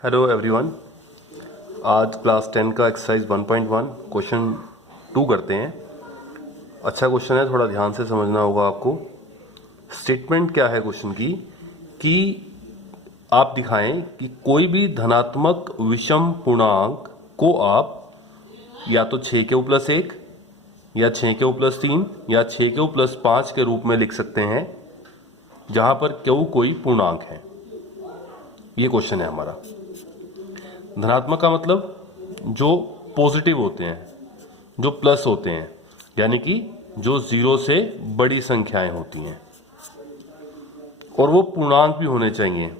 Hello everyone. आज class 10 का exercise 1.1 question 2 करते हैं। अच्छा क्वेश्चन है, थोड़ा ध्यान से समझना होगा आपको। स्टेटमेंट क्या है क्वेश्चन की कि आप दिखाएं कि कोई भी धनात्मक विषम पूर्णांक को आप या तो 6 के प्लस 1 या 6 के प्लस 3 या 6 के प्लस 5 के रूप में लिख सकते हैं, जहां पर क्यू कोई पूर्णांक है। ये क्वेश्चन है हमारा। धनात्मक का मतलब जो पॉजिटिव होते हैं, जो प्लस होते हैं, यानी कि जो 0 से बड़ी संख्याएं होती हैं, और वो पूर्णांक भी होने चाहिए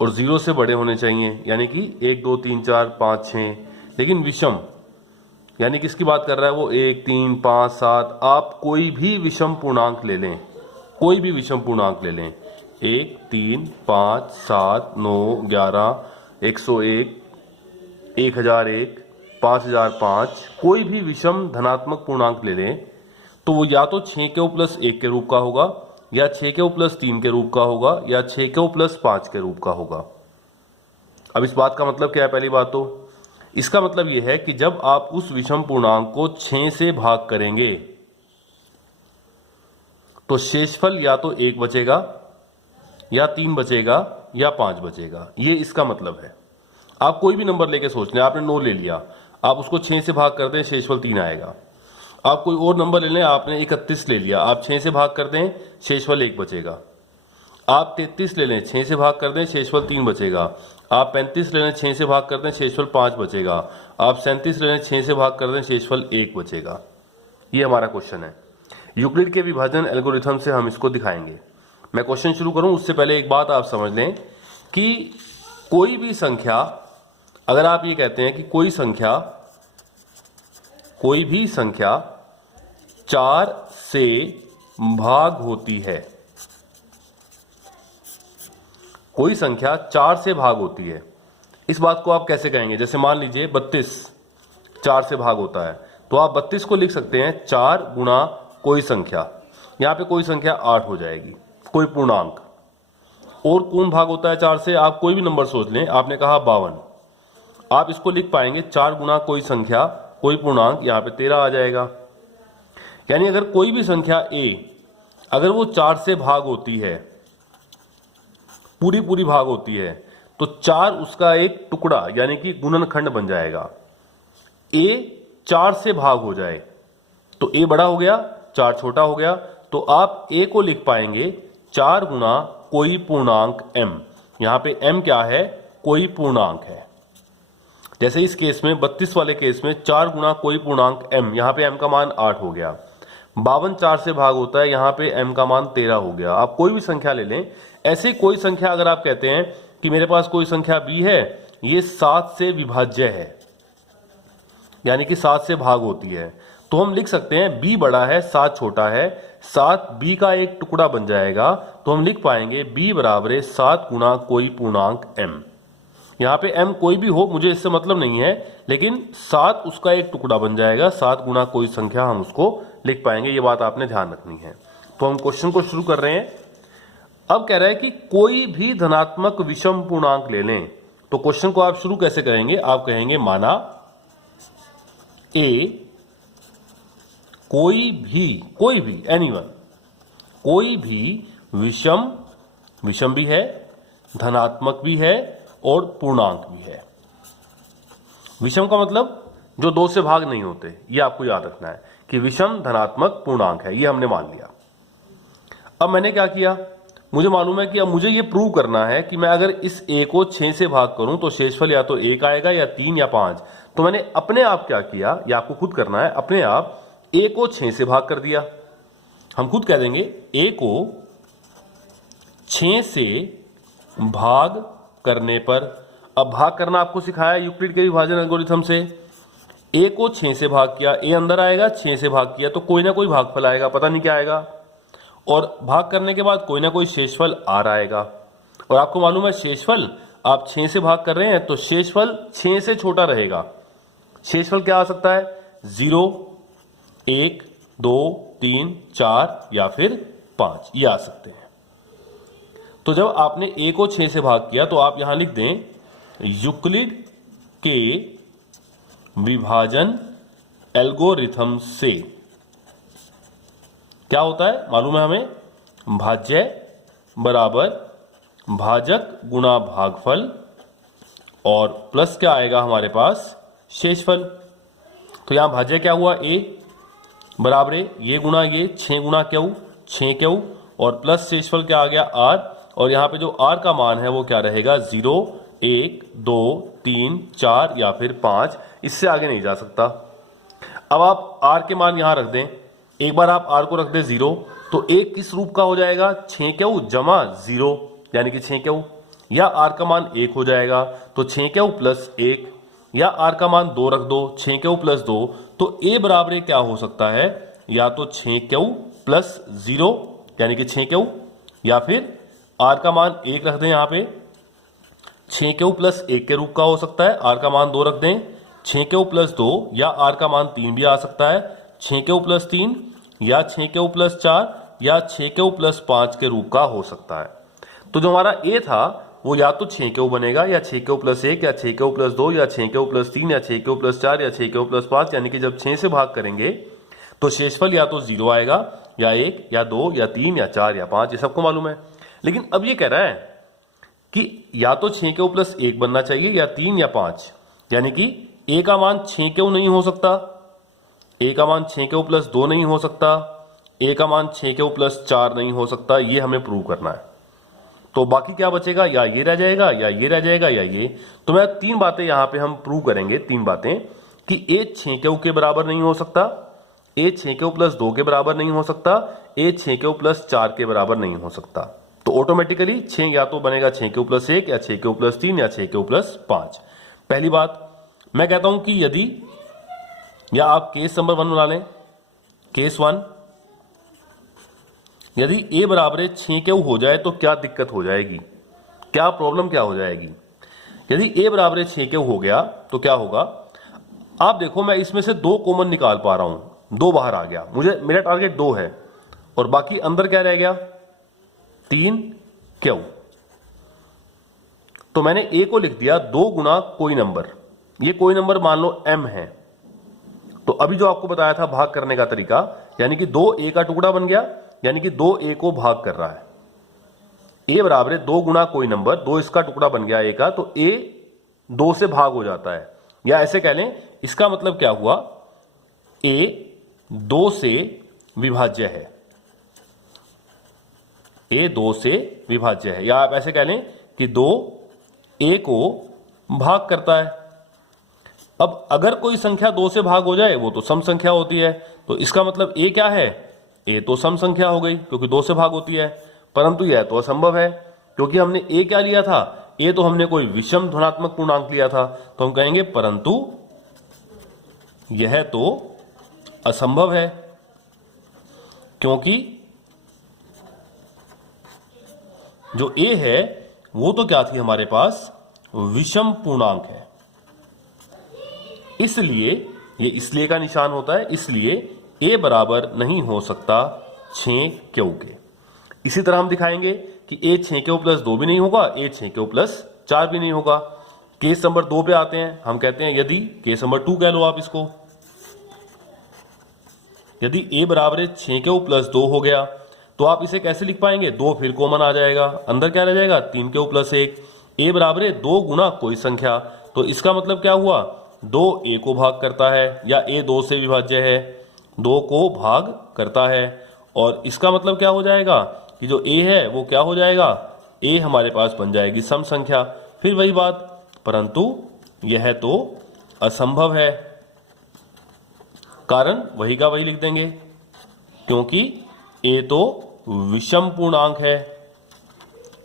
और 0 से बड़े होने चाहिए, यानी कि 1 2 3 4 5 6। लेकिन विषम यानी किसकी बात कर रहा है वो? 1 3 5 7। आप कोई भी विषम पूर्णांक ले लें, कोई भी विषम पूर्णांक ले लें, 1 3 5 7 9 11 101 1001 5005, कोई भी विषम धनात्मक पूर्णांक ले लें तो वो या तो 6 के प्लस 1 के रूप का होगा, या 6 के प्लस 3 के रूप का होगा, या 6 के प्लस 5 के रूप का होगा। अब इस बात का मतलब क्या है? पहली बात तो इसका मतलब यह है कि जब आप उस विषम पूर्णांक को 6 से भाग करेंगे तो शेषफल या तो 1 बचेगा, या 3 बचेगा, या 5 बचेगा। ये इसका मतलब है। आप कोई भी नंबर लेके सोच लें, आपने 9 ले लिया, आप उसको 6 से भाग कर दें, शेषफल 3 आएगा। आप कोई और नंबर ले लें, आपने 31 ले लिया, आप 6 से भाग कर दें, शेषफल 1 बचेगा। आप 33 ले लें, 6 से भाग कर दें, शेषफल 3 बचेगा। आप 35 ले लें, 6 से भाग कर दें, शेषफल 5 बचेगा। आप 37 ले लें, 6 से भाग कर दें, शेषफल 1 बचेगा। ये हमारा क्वेश्चन है। यूक्लिड के विभाजन एल्गोरिथम से हम इसको दिखाएंगे। मैं क्वेश्चन शुरू करूं उससे पहले एक बात आप समझ लें कि कोई भी संख्या, अगर आप ये कहते हैं कि कोई भी संख्या 4 से भाग होती है, कोई संख्या 4 से भाग होती है, इस बात को आप कैसे कहेंगे? जैसे मान लीजिए 32 4 से भाग होता है, तो आप 32 को लिख सकते हैं 4 गुणा कोई संख्या। यहां पे कोई संख्या 8 हो जाएगी, कोई पूर्णांक। और कौन भाग होता है 4 से? आप कोई भी नंबर सोच लें, आपने कहा 52, आप इसको लिख पाएंगे 4 गुणा कोई संख्या कोई पूर्णांक, यहां पे 13 आ जाएगा। यानी अगर कोई भी संख्या a अगर वो 4 से भाग होती है, पूरी भाग होती है, तो 4 उसका एक टुकड़ा यानी कि गुणनखंड बन जाएगा। a 4 से भाग हो जाए तो a बड़ा हो गया, 4 छोटा हो गया, तो आप a को लिख पाएंगे 4 गुणा कोई पूर्णांक m। यहां पे m क्या है? कोई पूर्णांक है। जैसे इस केस में 32 वाले केस में 4 गुणा कोई पूर्णांक m, यहां पे m का मान 8 हो गया। 52 4 से भाग होता है, यहां पे m का मान 13 हो गया। आप कोई भी संख्या ले लें, ऐसे कोई संख्या अगर आप कहते हैं कि मेरे पास कोई संख्या b है, ये 7 से विभाज्य है, यानी कि 7 से भाग होती है, तो हम लिख सकते हैं b बड़ा है 7 छोटा है, 7 b का एक टुकड़ा बन जाएगा, तो हम लिख पाएंगे b बराबर है 7 गुणा कोई पूर्णांक m। यहां पे m कोई भी हो, मुझे इससे मतलब नहीं है, लेकिन 7 उसका एक टुकड़ा बन जाएगा, 7 गुणा कोई संख्या हम उसको लिख पाएंगे। ये बात आपने ध्यान रखनी है। तो हम क्वेश्चन को शुरू कर रहे हैं। अब कह रहा है कि कोई भी धनात्मक विषम पूर्णांक ले लें, तो क्वेश्चन को आप शुरू कैसे करेंगे? आप कहेंगे माना a कोई भी एनीवन, कोई भी विषम भी है, धनात्मक भी है और पूर्णांक भी है। विषम का मतलब जो 2 से भाग नहीं होते, ये आपको याद रखना है कि विषम धनात्मक पूर्णांक है, ये हमने मान लिया। अब मैंने क्या किया? मुझे मालूम है कि अब मुझे ये प्रूव करना है कि मैं अगर इस a को 6 से भाग करूं तो शेषफल या तो 1 आएगा, या 3 या 5। तो मैंने अपने आप क्या किया, या आपको खुद करना है, अपने आप a को 6 से भाग कर दिया। हम खुद कह देंगे a को 6 से भाग करने पर, अब भाग करना आपको सिखाया यूक्लिड के विभाजन एल्गोरिथम से। a को 6 से भाग किया, a अंदर आएगा, 6 से भाग किया तो कोई ना कोई भागफल आएगा, पता नहीं क्या आएगा, और भाग करने के बाद कोई ना कोई शेषफल r आएगा। और आपको मालूम है शेषफल, आप 6 से भाग कर रहे हैं तो शेषफल 6 से छोटा रहेगा। शेषफल क्या आ सकता है? 0 1 2 3 4 या फिर 5, ये आ सकते हैं। तो जब आपने a को 6 से भाग किया तो आप यहां लिख दें यूक्लिड के विभाजन एल्गोरिथम से क्या होता है मालूम है हमें, भाज्य बराबर भाजक गुणा भागफल और प्लस क्या आएगा हमारे पास, शेषफल। तो यहां भाज्य क्या हुआ, a बराबर ये गुणा ये 6 गुणा क्यू 6 क्यू और प्लस शेषफल क्या आ गया r, और यहां पे जो r का मान है वो क्या रहेगा 0 1 2 3 4 या फिर 5, इससे आगे नहीं जा सकता। अब आप r के मान यहां रख दें, एक बार आप r को रख दें 0 तो एक किस रूप का हो जाएगा 6 क्यू जमा 0 यानी कि 6 क्यू, या r का मान 1 हो जाएगा तो 6 क्यू प्लस 1, या r का मान 2 रख दो 6 क्यू प्लस 2, तो a बराबर क्या हो सकता है, या तो 6 क्यू प्लस 0 यानी कि 6 क्यू, या फिर r का मान 1 रख दें यहाँ पे 6 क्यू प्लस 1 के रूप का हो सकता है, r का मान 2 रख दें 6 क्यू प्लस 2, या r का मान 3 भी आ सकता है 6 क्यू प्लस 3, या 6 क्यू प्लस 4, या 6 क्यू प्लस 5 के रूप का हो सकता है। तो जो हमारा a था वो या तो 6 क्यू बनेगा, या 6 क्यू प्लस 1, या 6 क्यू प्लस 2, या 6 क्यू प्लस 3, या 6 क्यू प्लस 4, या 6 क्यू प्लस 5, यानी कि जब 6 से भाग करेंगे तो शेषफल या तो 0 आएगा, या 1, या 2, या 3, या 4, या 5, ये सबको मालूम है। लेकिन अब ये कह रहा है कि या तो 6 क्यू प्लस 1 बनना चाहिए, या 3 या 5, यानी कि a का मान 6 क्यू नहीं हो सकता, a का मान 6 क्यू प्लस 2 नहीं हो सकता, a का मान 6 क्यू प्लस 4 नहीं हो सकता, ये हमें प्रूव करना है। तो बाकी क्या बचेगा, या ये रह जाएगा, या ये रह जाएगा, या ये। तो मैं 3 बातें यहां पे हम प्रूव करेंगे, 3 बातें कि a 6 क्यू के बराबर नहीं हो सकता, a 6 क्यू प्लस 2 के बराबर नहीं हो सकता, a 6 क्यू प्लस 4 के बराबर नहीं हो सकता। तो ऑटोमेटिकली 6 या तो बनेगा 6 क्यू प्लस 1, या 6 क्यू प्लस 3, या 6 क्यू प्लस 5। पहली बात मैं कहता हूं कि यदि, या आप केस नंबर 1 बना लें, केस 1, यदि a बराबर 6 क्यू हो जाए तो क्या दिक्कत हो जाएगी, क्या प्रॉब्लम क्या हो जाएगी। यदि a बराबर 6 क्यू हो गया तो क्या होगा, आप देखो मैं इसमें से 2 कॉमन निकाल पा रहा हूं, 2 बाहर आ गया, मुझे मेरा टारगेट 2 है, और बाकी अंदर क्या रह गया 3 क्यू। तो मैंने a को लिख दिया 2 गुना कोई नंबर, ये कोई नंबर मान लो m है। तो अभी जो आपको बताया था भाग करने का तरीका, यानी कि 2 a का टुकड़ा बन गया, यानी कि 2 a को भाग कर रहा है। a बराबर है 2 गुना कोई नंबर, 2 इसका टुकड़ा बन गया a का, तो a 2 से भाग हो जाता है, या ऐसे कह लें इसका मतलब क्या हुआ, a 2 से विभाज्य है, a 2 से विभाज्य है, या आप ऐसे कह लें कि 2 a को भाग करता है। अब अगर कोई संख्या 2 से भाग हो जाए वो तो सम संख्या होती है, तो इसका मतलब a क्या है, a तो सम संख्या हो गई क्योंकि 2 से भाग होती है, परंतु यह तो असंभव है क्योंकि हमने a क्या लिया था, a तो हमने कोई विषम धनात्मक पूर्णांक लिया था। तो हम कहेंगे परंतु यह तो असंभव है, क्योंकि जो a है वो तो क्या थी हमारे पास, विषम पूर्णांक है, इसलिए ये इसलिए का निशान होता है, इसलिए a बराबर नहीं हो सकता 6 क्यू के। इसी तरह हम दिखाएंगे कि a 6 क्यू प्लस 2 भी नहीं होगा, a 6 क्यू प्लस 4 भी नहीं होगा। केस नंबर 2 पे आते हैं, हम कहते हैं यदि, केस नंबर 2 कह लो आप इसको, यदि a बराबर 6 क्यू प्लस 2 हो गया तो आप इसे कैसे लिख पाएंगे, 2 फिर कॉमन आ जाएगा, अंदर क्या रह जाएगा 3 क्यू प्लस 1, a बराबर 2 गुना कोई संख्या, तो इसका मतलब क्या हुआ, 2 a को भाग करता है, या a 2 से विभाज्य है, 2 को भाग करता है, और इसका मतलब क्या हो जाएगा कि जो a है वो क्या हो जाएगा, a हमारे पास बन जाएगी सम संख्या। फिर वही बात, परंतु यह तो असंभव है, कारण वही का वही लिख देंगे, क्योंकि a तो विषम पूर्णांक है,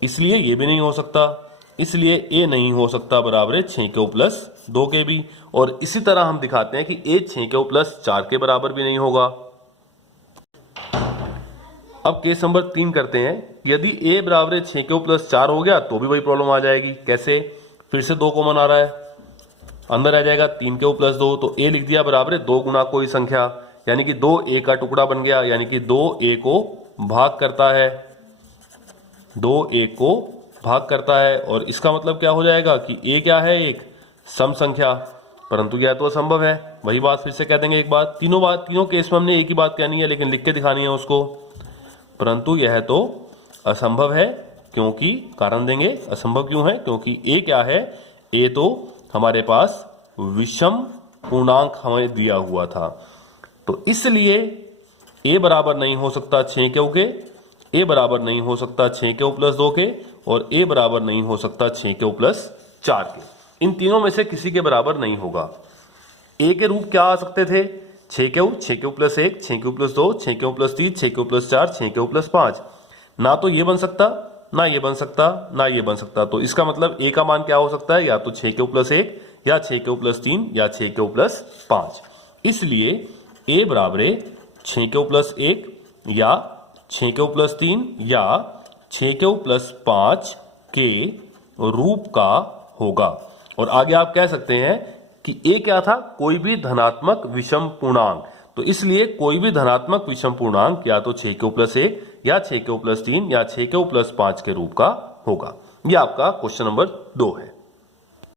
इसलिए ये भी नहीं हो सकता, इसलिए a नहीं हो सकता बराबर है 6 क्यू प्लस 2 के भी। और इसी तरह हम दिखाते हैं कि a 6 क्यू प्लस 4 के बराबर भी नहीं होगा। अब केस नंबर 3 करते हैं, यदि a बराबर 6 क्यू प्लस 4 हो गया तो भी वही प्रॉब्लम आ जाएगी। कैसे, फिर से 2 कॉमन आ रहा है, अंदर आ जाएगा 3 क्यू प्लस 2, तो a लिख दिया बराबर 2 गुना कोई संख्या, यानी कि 2 a का टुकड़ा बन गया, यानी कि 2 a को भाग करता है, 2 a को भाग करता है, और इसका मतलब क्या हो जाएगा कि a क्या है, एक सम संख्या, परंतु यह तो असंभव है। वही बात फिर से कह देंगे एक बात, तीनों केस में हमने एक ही बात कहनी है, लेकिन लिख के दिखानी है उसको। परंतु यह तो असंभव है, क्योंकि कारण देंगे असंभव क्यों है, क्योंकि a क्या है, a तो हमारे पास विषम पूर्णांक हमें दिया हुआ था, तो इसलिए a बराबर नहीं हो सकता 6 के, a बराबर नहीं हो सकता 6 के प्लस 2 के, और a बराबर नहीं हो सकता 6 के प्लस 4 के। इन तीनों में से किसी के बराबर नहीं होगा। a के रूप क्या आ सकते थे, 6 के प्लस 1, 6 के प्लस 2, 6 के प्लस 3, 6 के प्लस 4, 6 के प्लस 5। ना तो ये बन सकता, ना ये बन सकता, ना ये बन सकता। तो इसका मतलब a का मान क्या हो सकता है, या तो 6 के प्लस 1, या 6 के प्लस 3, या 6 के प्लस 5। इसलिए a बराबर 6 के प्लस 1, या 6 के प्लस 3, या 6 के प्लस 5 के रूप का होगा। और आगे आप कह सकते हैं कि a क्या था, कोई भी धनात्मक विषम पूर्णांक, तो इसलिए कोई भी धनात्मक विषम पूर्णांक या तो 6 के प्लस 1, या 6 के प्लस 3, या 6 के प्लस 5 के रूप का होगा। यह आपका क्वेश्चन नंबर 2 है।